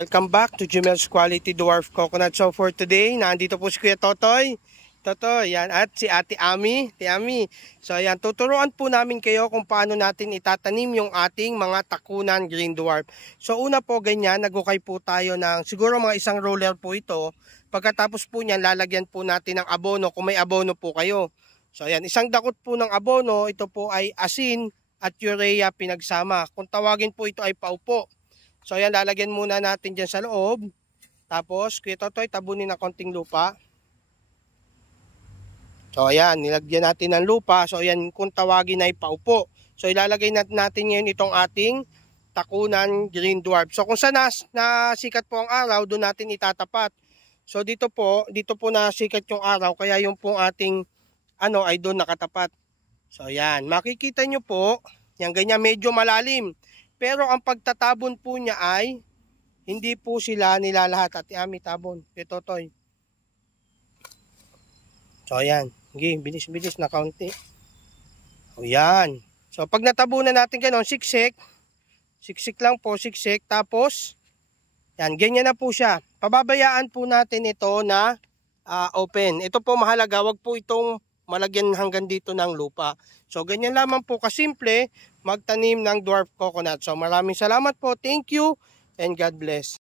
Welcome back to Jumel's Quality Dwarf Coconut. So for today, nandito po si Kuya Totoy. Totoy, yan. At si Ate Ami. Ate Ami. So yan, tuturuan po namin kayo kung paano natin itatanim yung ating mga takunan green dwarf. So una po ganyan, nagukay po tayo ng siguro mga isang roller po ito. Pagkatapos po niyan, lalagyan po natin ng abono kung may abono po kayo. So yan, isang dakot po ng abono, ito po ay asin at urea pinagsama. Kung tawagin po ito ay paupo. So ayan, lalagyan muna natin dyan sa loob. Tapos, Kuya Totoy, tabunin na konting lupa. So ayan, nilagyan natin ng lupa. So ayan, kung tawagin ay paupo. So ilalagay natin ngayon itong ating takunan green dwarf. So kung saan nasikat po ang araw, doon natin itatapat. So dito po nasikat yung araw. Kaya yung pong ating ay doon nakatapat. So ayan, makikita nyo po, yan ganyan medyo malalim. Pero ang pagtatabon po niya ay hindi po sila nilalahat. Ate Ami, tabon. Ito, Totoy. So, ayan. Okay, bilis-bilis na kaunti. O, yan. So, pag natabunan natin gano'n, siksik. Siksik lang po, siksik. Tapos, yan, ganyan na po siya. Pababayaan po natin ito na open. Ito po mahalaga, wag po itong malagyan hanggang dito ng lupa. So, ganyan lamang po kasimple magtanim ng dwarf coconut. So, maraming salamat po. Thank you and God bless.